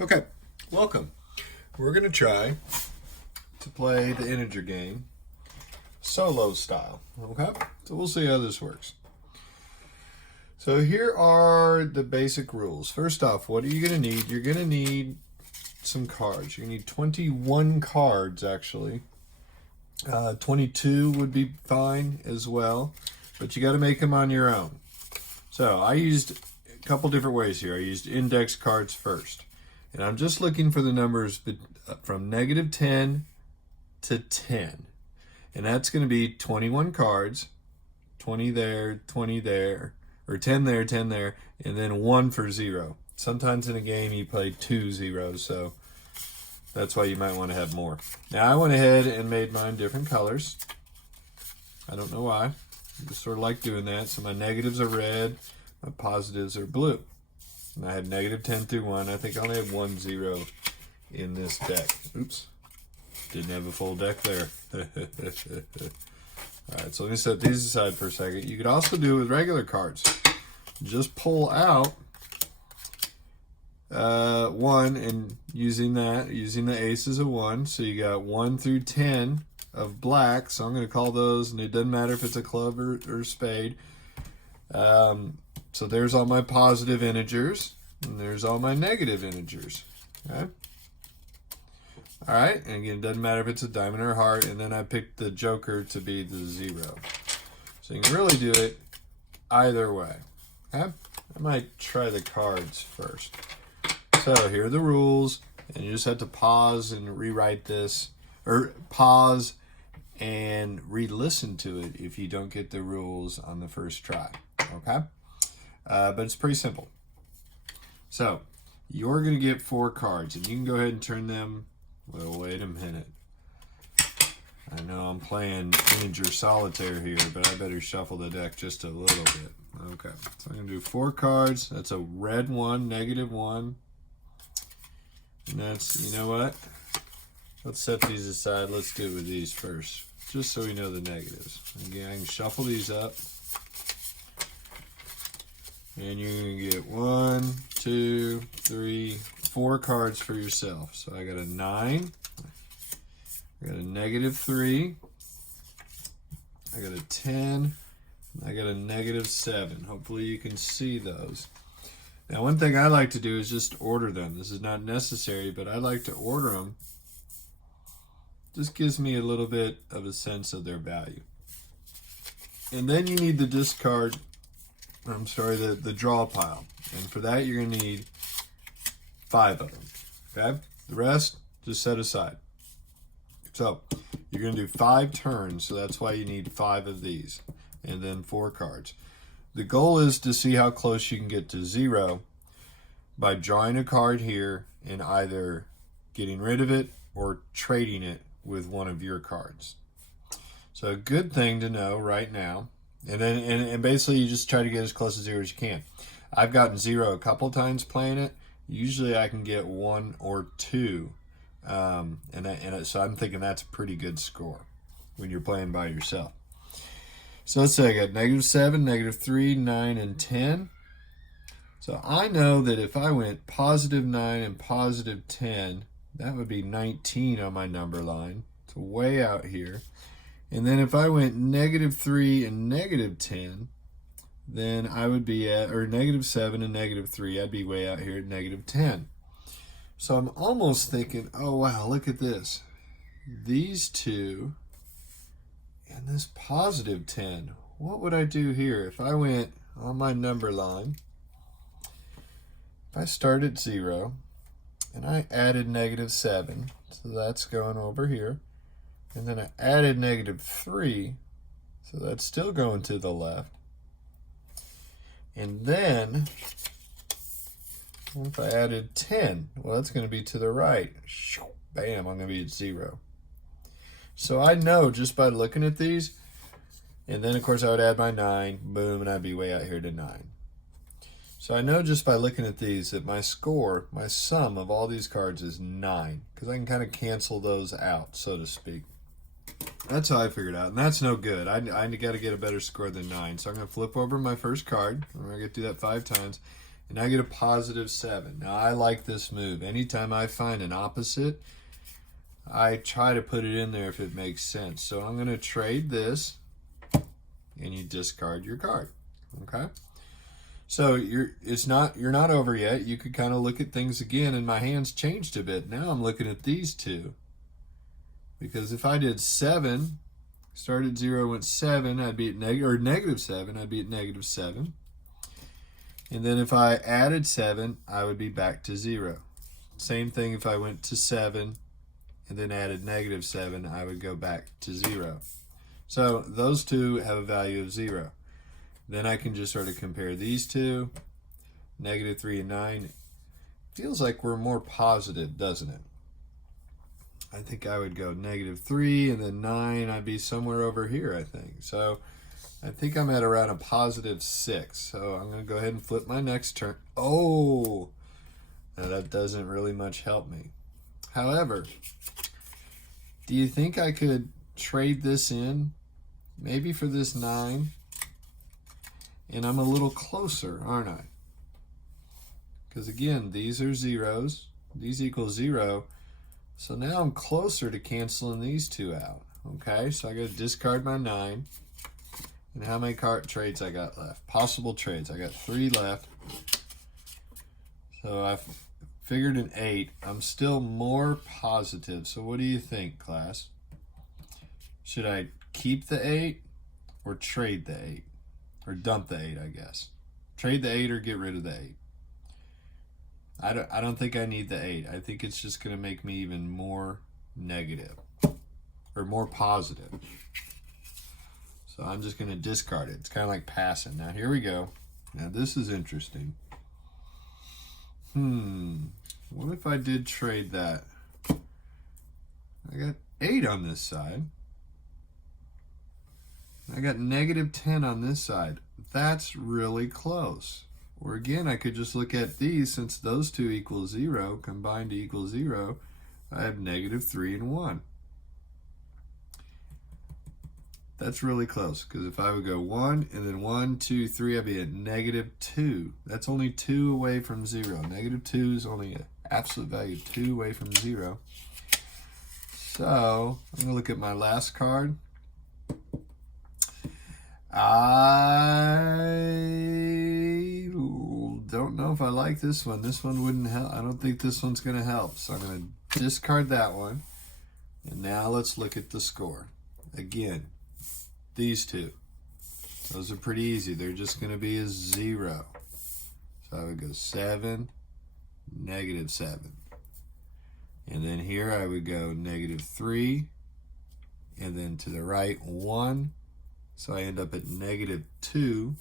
Okay, welcome. We're going to try to play the integer game solo style. Okay, so we'll see how this works. So here are the basic rules. First off, what are you going to need? You're going to need some cards. You're going to need 21 cards, actually. 22 would be fine as well, but you got to make them on your own. So I used a couple different ways here. I used index cards first. And I'm just looking for the numbers from -10 to 10. And that's going to be 21 cards, 20 there, 20 there, or 10 there, 10 there, and then 1 for 0. Sometimes in a game you play 2 zeros, so that's why you might want to have more. Now I went ahead and made mine different colors. I don't know why. I just sort of like doing that. So my negatives are red, my positives are blue. And I had -10 through 1. I think I only had 1 0 in this deck. Oops. Didn't have a full deck there. Alright, so let me set these aside for a second. You could also do it with regular cards. Just pull out 1 and using the aces of 1. So you got 1 through 10 of black. So I'm going to call those, and it doesn't matter if it's a club or spade. So there's all my positive integers, and there's all my negative integers. Okay? All right, and again, it doesn't matter if it's a diamond or a heart, and then I picked the joker to be the 0. So you can really do it either way. Okay? I might try the cards first. So here are the rules, and you just have to pause and rewrite this, or pause and re-listen to it if you don't get the rules on the first try. Okay? But it's pretty simple. So, you're going to get 4 cards, and you can go ahead and turn them. Well, wait a minute. I know I'm playing integer solitaire here, but I better shuffle the deck just a little bit. Okay, so I'm going to do 4 cards. That's a red 1, -1. And that's, you know what? Let's set these aside. Let's do it with these first, just so we know the negatives. Again, I can shuffle these up. And you're going to get 1, 2, 3, 4 cards for yourself. So I got a 9. I got a -3. I got a 10. And I got a -7. Hopefully you can see those. Now one thing I like to do is just order them. This is not necessary, but I like to order them. Just gives me a little bit of a sense of their value. And then you need the discard. I'm sorry, the draw pile. And for that, you're going to need 5 of them. Okay? The rest, just set aside. So, you're going to do 5 turns, so that's why you need 5 of these. And then 4 cards. The goal is to see how close you can get to 0 by drawing a card here and either getting rid of it or trading it with one of your cards. So, a good thing to know right now. And then, and basically, you just try to get as close to 0 as you can. I've gotten 0 a couple times playing it. Usually, I can get 1 or 2, so I'm thinking that's a pretty good score when you're playing by yourself. So let's say I got -7, -3, 9, and 10. So I know that if I went +9 and +10, that would be 19 on my number line. It's way out here. And then if I went -3 and -10, then I would be at, or -7 and -3, I'd be way out here at -10. So I'm almost thinking, oh wow, look at this. These two and this +10. What would I do here if I went on my number line? If I start at 0 and I added -7, so that's going over here. And then I added -3, so that's still going to the left. And then, what if I added 10? Well, that's going to be to the right. Bam, I'm going to be at 0. So I know just by looking at these, and then of course I would add my 9, boom, and I'd be way out here to 9. So I know just by looking at these that my score, my sum of all these cards is 9, because I can kind of cancel those out, so to speak. That's how I figured out, and that's no good. I got to get a better score than 9. So I'm going to flip over my first card. I'm going to do that 5 times, and I get a positive 7. Now I like this move. Anytime I find an opposite, I try to put it in there if it makes sense. So I'm going to trade this, and you discard your card. Okay? So you're not over yet. You could kind of look at things again, and my hand's changed a bit. Now I'm looking at these two. Because if I did 7, started 0, went 7, I'd be at negative 7, I'd be at negative 7. And then if I added 7, I would be back to 0. Same thing if I went to 7 and then added negative 7, I would go back to 0. So those two have a value of 0. Then I can just sort of compare these two. Negative 3 and 9. Feels like we're more positive, doesn't it? I think I would go negative 3 and then 9. I'd be somewhere over here, I think. So I think I'm at around a positive 6. So I'm going to go ahead and flip my next turn. Oh, now that doesn't really much help me. However, do you think I could trade this in maybe for this 9? And I'm a little closer, aren't I? Because again, these are zeros. These equal 0. So now I'm closer to canceling these two out. Okay, so I got to discard my 9. And how many card trades I got left? Possible trades. I got 3 left. So I've figured an 8. I'm still more positive. So what do you think, class? Should I keep the 8 or trade the 8? Or dump the 8, I guess. Trade the 8 or get rid of the 8. I don't think I need the 8. I think it's just going to make me even more negative. Or more positive. So I'm just going to discard it. It's kind of like passing. Now here we go. Now this is interesting. What if I did trade that? I got 8 on this side. I got negative 10 on this side. That's really close. Or again, I could just look at these, since those two equal 0, combined to equal 0, I have negative 3 and 1. That's really close, because if I would go 1, and then 1, 2, 3, I'd be at negative 2. That's only 2 away from 0. Negative 2 is only an absolute value of 2 away from 0. So, I'm going to look at my last card. I don't know if I like this one. This one wouldn't help. I don't think this one's going to help. So I'm going to discard that one. And now let's look at the score. Again, these two. Those are pretty easy. They're just going to be a 0. So I would go 7, negative 7. And then here I would go negative 3. And then to the right, 1. So I end up at negative 2,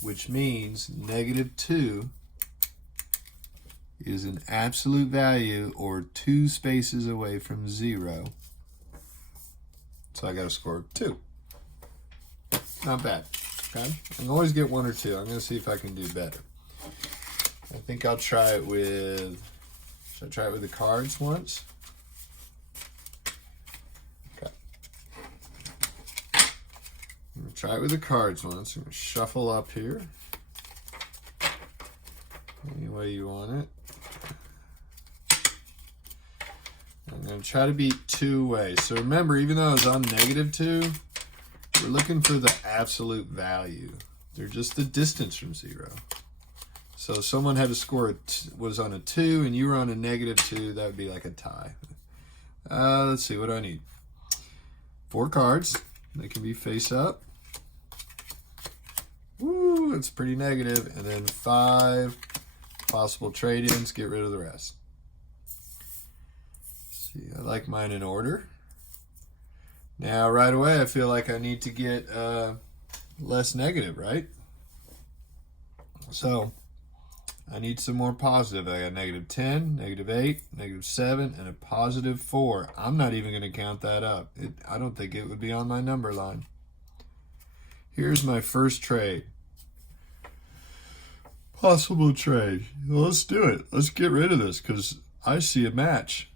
which means negative 2 is an absolute value or 2 spaces away from 0. So I got a score of 2. Not bad. Okay? I can always get 1 or 2. I'm going to see if I can do better. I think I'll try it with, should I try it with the cards once? I'm going to try it with the cards once. I'm going to shuffle up here. Any way you want it. I'm going to try to beat 2 ways. So remember, even though I was on negative 2, we're looking for the absolute value. They're just the distance from 0. So if someone had a score was on a 2 and you were on a negative 2, that would be like a tie. Let's see, what do I need? 4 cards. They can be face up. Woo, it's pretty negative. And then 5 possible trade-ins. Get rid of the rest. Let's see, I like mine in order. Now, right away, I feel like I need to get less negative, right? So, I need some more positive. I got negative 10, negative 8, negative 7, and a positive 4. I'm not even going to count that up. I don't think it would be on my number line. Here's my first trade. Possible trade. Well, let's do it. Let's get rid of this because I see a match.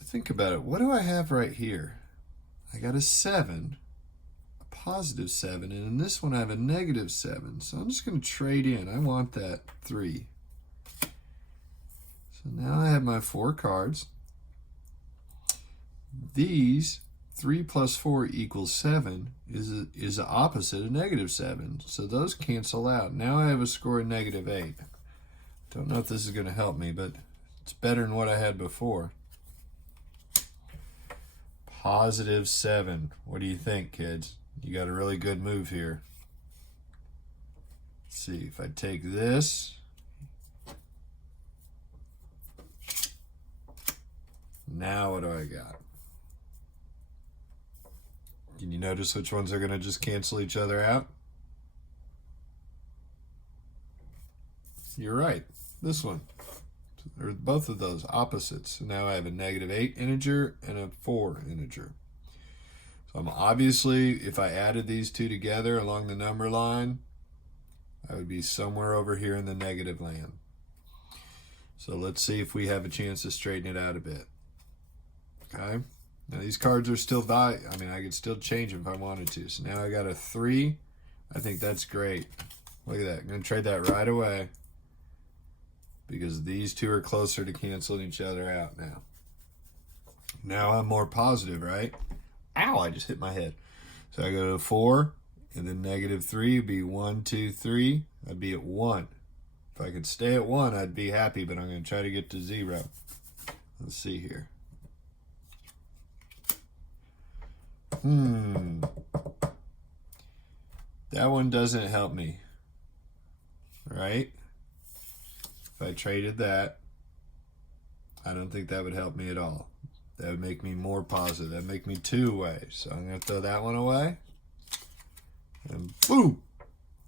Think about it. What do I have right here? I got a 7, a positive 7, and in this one I have a negative 7. So I'm just going to trade in. I want that 3. So now I have my 4 cards. These 3 plus 4 equals 7 is the opposite of negative 7. So those cancel out. Now I have a score of negative 8. Don't know if this is going to help me, but it's better than what I had before. Positive 7. What do you think, kids? You got a really good move here. Let's see, if I take this, now what do I got? Can you notice which ones are going to just cancel each other out? You're right. This one. Or both of those opposites. So now I have a negative 8 integer and a 4 integer. So I'm obviously, if I added these two together along the number line, I would be somewhere over here in the negative land. So let's see if we have a chance to straighten it out a bit. Okay. Now these cards are still I could still change them if I wanted to. So now I got a 3. I think that's great. Look at that. I'm going to trade that right away, because these two are closer to canceling each other out now. Now I'm more positive, right? Ow, I just hit my head. So I go to 4, and then negative 3 would be 1, 2, 3. I'd be at 1. If I could stay at 1, I'd be happy, but I'm going to try to get to 0. Let's see here. That one doesn't help me, right? If I traded that, I don't think that would help me at all. That would make me more positive. That would make me 2 away. So I'm going to throw that one away. And boom!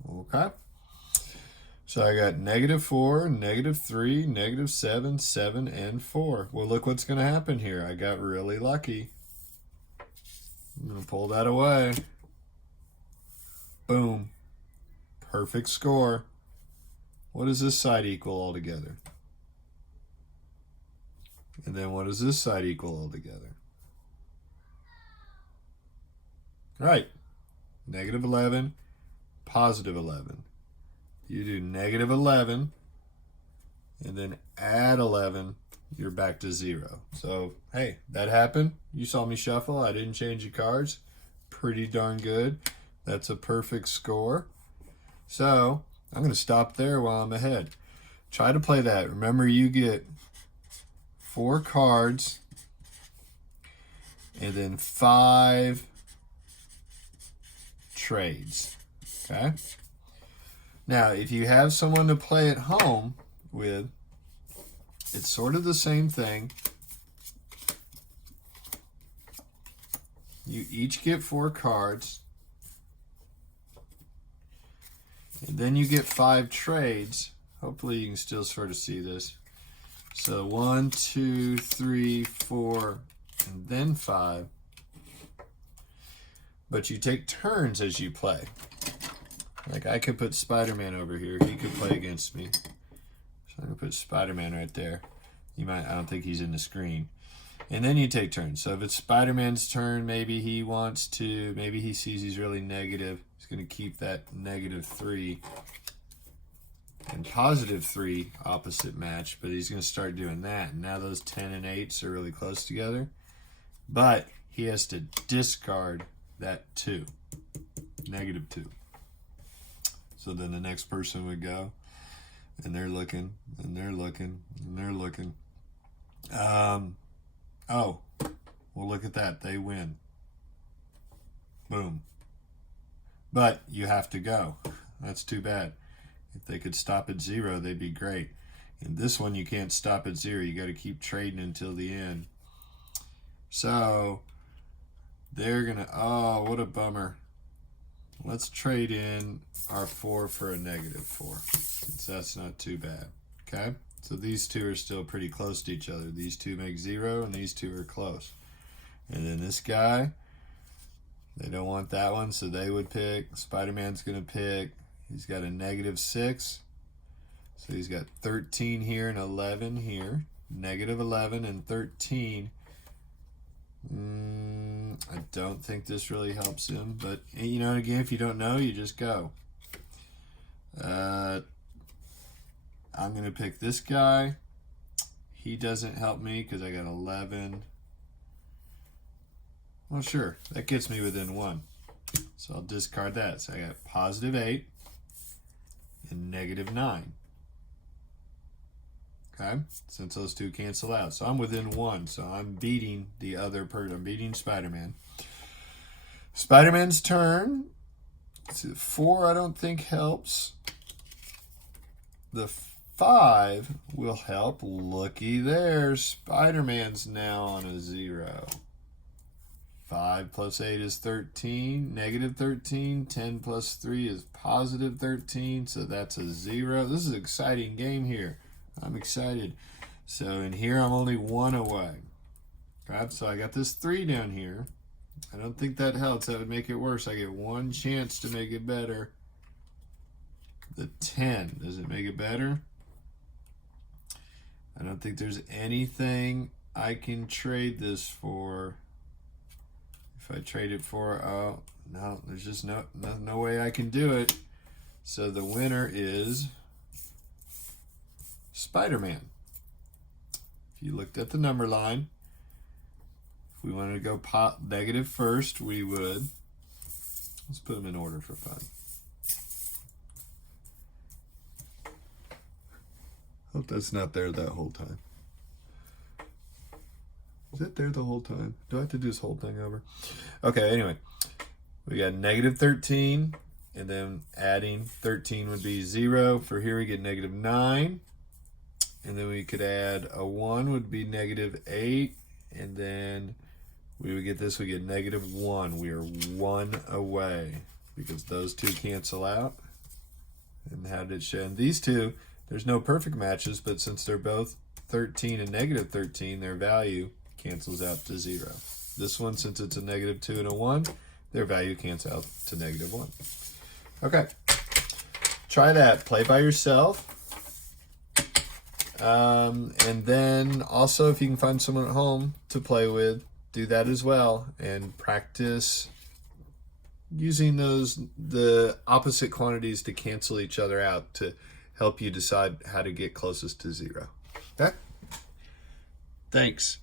Okay. So I got negative 4, negative 3, negative 7, 7, and 4. Well, look what's going to happen here. I got really lucky. I'm going to pull that away. Boom. Perfect score. What does this side equal altogether? And then what does this side equal altogether? Right. Negative 11, positive 11. You do negative 11, and then add 11, you're back to 0. So, hey, that happened. You saw me shuffle. I didn't change the cards. Pretty darn good. That's a perfect score. So, I'm going to stop there while I'm ahead. Try to play that. Remember, you get 4 cards and then 5 trades. Okay? Now, if you have someone to play at home with, it's sort of the same thing. You each get 4 cards. And then you get 5 trades. Hopefully you can still sort of see this. So 1, 2, 3, 4, and then 5. But you take turns as you play. Like I could put Spider-Man over here. He could play against me. So I'm going to put Spider-Man right there. I don't think he's in the screen. And then you take turns. So if it's Spider-Man's turn, maybe he sees he's really negative. He's going to keep that negative 3 and positive 3 opposite match, but he's going to start doing that. And now those 10 and 8s are really close together. But he has to discard that 2, negative 2. So then the next person would go, and they're looking, and they're looking, and they're looking. Oh, well, look at that. They win. Boom. But you have to go. That's too bad. If they could stop at 0, they'd be great. In this one, you can't stop at 0. You got to keep trading until the end. So they're going to, oh, what a bummer. Let's trade in our 4 for a negative 4. Since that's not too bad. Okay? So these two are still pretty close to each other. These two make 0, and these two are close. And then this guy, they don't want that one, so they would pick. Spider-Man's going to pick. He's got a negative 6. So he's got 13 here and 11 here. Negative 11 and 13. I don't think this really helps him, but you know, again, if you don't know, you just go. I'm going to pick this guy. He doesn't help me because I got 11. Well, sure, that gets me within 1. So I'll discard that. So I got positive 8 and negative 9. Okay, since those two cancel out. So I'm within 1, so I'm beating the other person. I'm beating Spider-Man. Spider-Man's turn. Let's see, the 4 I don't think helps. The 5 will help. Looky there. Spider-Man's now on a 0. 5 plus 8 is 13, negative 13. 10 plus 3 is positive 13, so that's a 0. This is an exciting game here. I'm excited. So in here, I'm only 1 away. Okay, so I got this 3 down here. I don't think that helps. That would make it worse. I get 1 chance to make it better. The 10, does it make it better? I don't think there's anything I can trade this for. If I trade it for, oh, no, there's just no way I can do it. So the winner is Spider-Man. If you looked at the number line, if we wanted to go negative first, we would. Let's put them in order for fun. Hope that's not there that whole time. Is it there the whole time? Do I have to do this whole thing over? Okay, anyway. We got negative 13, and then adding 13 would be 0. For here we get negative 9. And then we could add a 1 would be negative 8. And then we would get this, we get negative 1. We are 1 away because those two cancel out. And how did it show? And these two, there's no perfect matches, but since they're both 13 and negative 13, their value cancels out to 0. This one, since it's a negative 2 and a 1, their value cancels out to negative 1. Okay. Try that. Play by yourself. And then also, if you can find someone at home to play with, do that as well. And practice using the opposite quantities to cancel each other out to help you decide how to get closest to 0. Okay? Thanks.